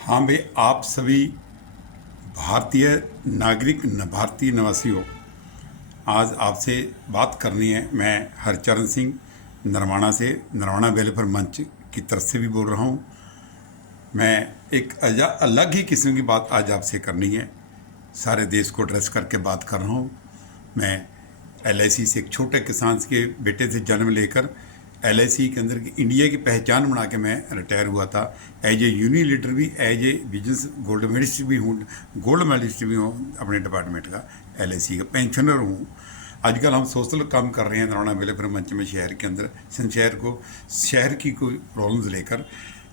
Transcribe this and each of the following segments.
हाँ भाई, आप सभी भारतीय नागरिक भारतीय निवासियों, आज आपसे बात करनी है। मैं हरचरण सिंह नरवाना से, नरवाना वेलफेयर मंच की तरफ से भी बोल रहा हूँ। मैं एक अलग ही किस्म की बात आज आपसे करनी है। सारे देश को एड्रेस करके बात कर रहा हूँ। मैं एलआईसी से एक छोटे किसान के बेटे से जन्म लेकर एलआईसी के अंदर की इंडिया की पहचान बना के मैं रिटायर हुआ था। एज ए यूनियन लीडर भी, as a business gold medalist भी हूँ अपने डिपार्टमेंट का, एलआईसी का पेंशनर हूँ। आजकल हम सोशल काम कर रहे हैं नरवाना वेलफेयर मंच में शहर के अंदर, शहर की कोई प्रॉब्लम्स लेकर।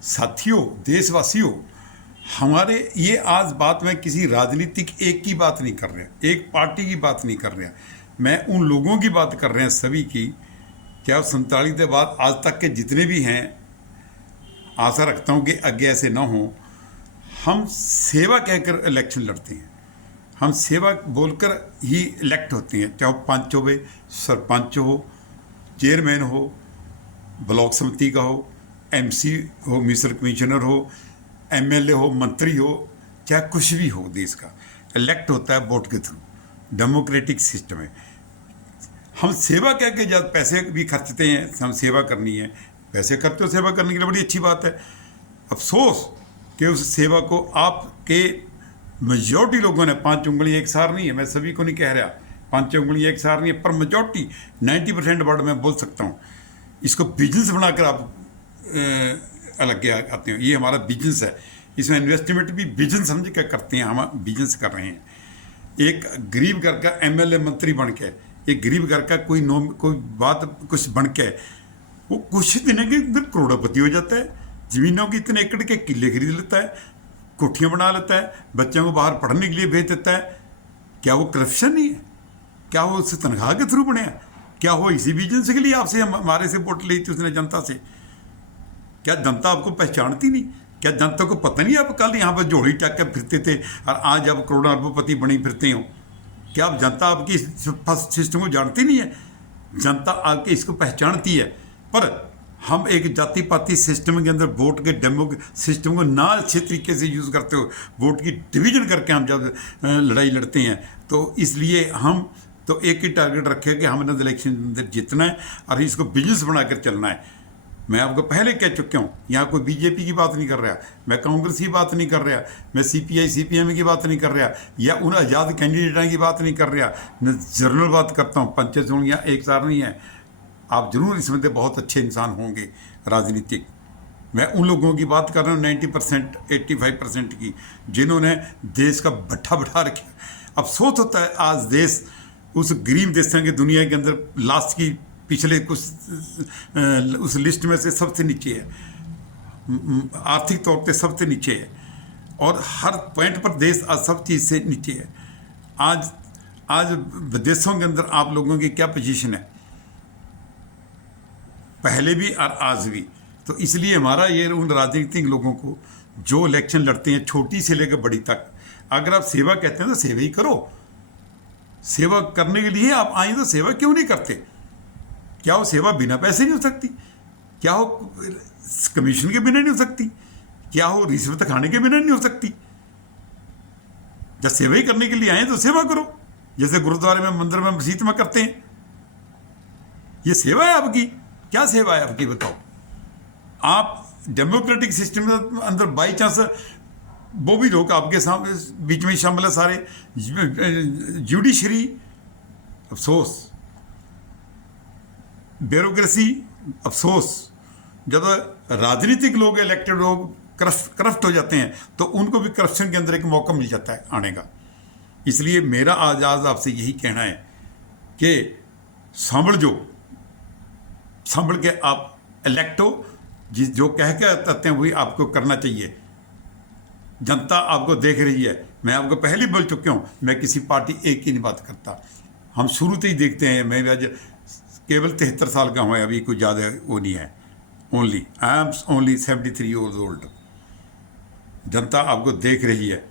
साथियों, देशवासियों, हमारे ये आज बात मैं किसी राजनीतिक एक की बात नहीं कर रहा, एक पार्टी की बात नहीं कर रहा, मैं उन लोगों की बात कर रहे हैं सभी की। क्या 47 के बाद आज तक के जितने भी हैं, आशा रखता हूँ कि आगे ऐसे ना हो। हम सेवा कहकर इलेक्शन लड़ते हैं, हम सेवा बोलकर ही इलेक्ट होते हैं, चाहे पंच हो, सरपंच हो, चेयरमैन हो, ब्लॉक समिति का हो, एमसी हो, मिनिस्टर कमिश्नर हो, एमएलए हो, मंत्री हो, चाहे कुछ भी हो, देश का इलेक्ट होता है वोट के थ्रू। डेमोक्रेटिक सिस्टम है। हम सेवा कह के जब पैसे भी खर्चते हैं, हम सेवा करनी है, पैसे खर्चते हो सेवा करने के लिए, बड़ी अच्छी बात है। अफसोस कि उस सेवा को आपके मेजॉरिटी लोगों ने, 5 उंगली एक सार नहीं है, मैं सभी को नहीं कह रहा, 5 उंगली एक सार नहीं है, पर मेजॉरिटी 90% वर्ड में बोल सकता हूँ, इसको बिजनेस बनाकर आप अलग के आते हो। ये हमारा बिजनेस है, इसमें इन्वेस्टमेंट भी बिजनेस समझ कर करते हैं, हम बिजनेस कर रहे हैं। एक गरीब घर का एमएलए मंत्री बन के, एक गरीब घर का कोई बात कुछ बन के, वो कुछ दिन के अंदर करोड़पति हो जाता है, जमीनों की इतने एकड़ के किले खरीद लेता है, कोठियाँ बना लेता है, बच्चों को बाहर पढ़ने के लिए भेज देता है। क्या वो करप्शन नहीं है? क्या वो उससे तनख्वाह के थ्रू बने? क्या वो इसी बिजनेस के लिए आपसे हमारे से वोट ली थी उसने जनता से? क्या जनता आपको पहचानती नहीं? क्या जनता को पता नहीं आप कल यहाँ पर जोड़ी टक के फिरते थे और आज आप करोड़ों अरबोपति बनी फिरते हो? क्या आप जनता आपकी सिस्टम को जानती नहीं है? जनता आपके इसको पहचानती है, पर हम एक जाति पाति सिस्टम के अंदर वोट के डेमो सिस्टम को ना अच्छे तरीके से यूज़ करते हो, वोट की डिवीजन करके हम जब लड़ाई लड़ते हैं, तो इसलिए हम तो एक ही टारगेट रखे कि हमने इलेक्शन अंदर जीतना है और इसको बिजनेस बनाकर चलना है। मैं आपको पहले कह चुका हूँ, यहाँ कोई बीजेपी की बात नहीं कर रहा, मैं कांग्रेस की बात नहीं कर रहा, मैं सीपीआई सीपीएम की बात नहीं कर रहा, या उन आज़ाद कैंडिडेटों की बात नहीं कर रहा, मैं जनरल बात करता हूँ। पंचायत चुनाव एक सार नहीं है। आप जरूर इसमें से बहुत अच्छे इंसान होंगे राजनीतिक, मैं उन लोगों की बात कर रहा हूँ 90% 85% की, जिन्होंने देश का भट्ठा बैठा रखा। अफसोस होता है आज देश उस गरीब देशों की दुनिया के अंदर लास्ट की पिछले कुछ उस लिस्ट में से सबसे नीचे है, आर्थिक तौर पे सबसे नीचे है, और हर पॉइंट पर देश आज सब चीज़ से नीचे है। आज आज विदेशों के अंदर आप लोगों की क्या पोजीशन है, पहले भी और आज भी। तो इसलिए हमारा ये उन राजनीतिक लोगों को जो इलेक्शन लड़ते हैं, छोटी से लेकर बड़ी तक, अगर आप सेवा कहते हैं तो सेवा ही करो। सेवा करने के लिए आप आए तो सेवा क्यों नहीं करते? क्या वो सेवा बिना पैसे नहीं हो सकती? क्या वो कमीशन के बिना नहीं हो सकती? क्या वो रिश्वत खाने के बिना नहीं हो सकती? जब सेवा ही करने के लिए आए तो सेवा करो, जैसे गुरुद्वारे में, मंदिर में, मस्जिद में करते हैं। ये सेवा है आपकी? क्या सेवा है आपकी बताओ? आप डेमोक्रेटिक सिस्टम के अंदर बाई चांस वो भी लोग आपके सामने बीच में शामिल है सारे, जुडिशरी, अफसोस, ब्यूरोक्रेसी, अफसोस। जब राजनीतिक लोग, इलेक्टेड लोग करप्ट हो जाते हैं तो उनको भी करप्शन के अंदर एक मौका मिल जाता है आने का। इसलिए मेरा आज आपसे यही कहना है कि संभल के आप इलेक्ट हो, जो कह के आते हैं वही आपको करना चाहिए। जनता आपको देख रही है, मैं आपको पहले बोल चुका हूँ, मैं किसी पार्टी एक की नहीं बात करता, हम शुरू से ही देखते हैं। मैं आज केवल 73 साल का हूँ, अभी कोई ज़्यादा वो नहीं है, I am only 73 years old. जनता आपको देख रही है,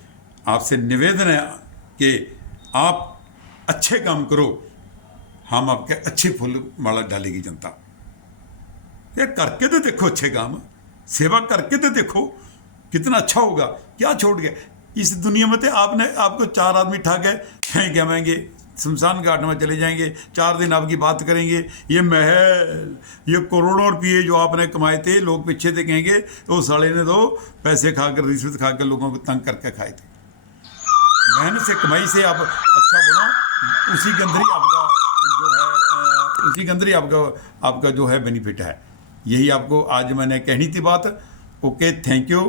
आपसे निवेदन है कि आप अच्छे काम करो, हम आपके अच्छे फूल माला डालेगी जनता। यार करके तो देखो अच्छे काम, सेवा करके तो देखो कितना अच्छा होगा, क्या छोड़ गए इस दुनिया में। तो आपने आपको 4 आदमी ठा के फेंक आवेंगे, शमशान घाट में चले जाएंगे, 4 दिन आपकी बात करेंगे, ये महल, ये करोड़ों रुपये जो आपने कमाए थे, लोग पीछे से कहेंगे तो साले ने तो पैसे खाकर, रिश्वत खाकर लोगों को तंग करके खाए थे। मेहनत से, कमाई से आप अच्छा बनो, उसी के अंदर ही आपका जो है, उसी के अंदर ही आपका जो है बेनिफिट है। यही आपको आज मैंने कहनी थी बात। Okay, thank you.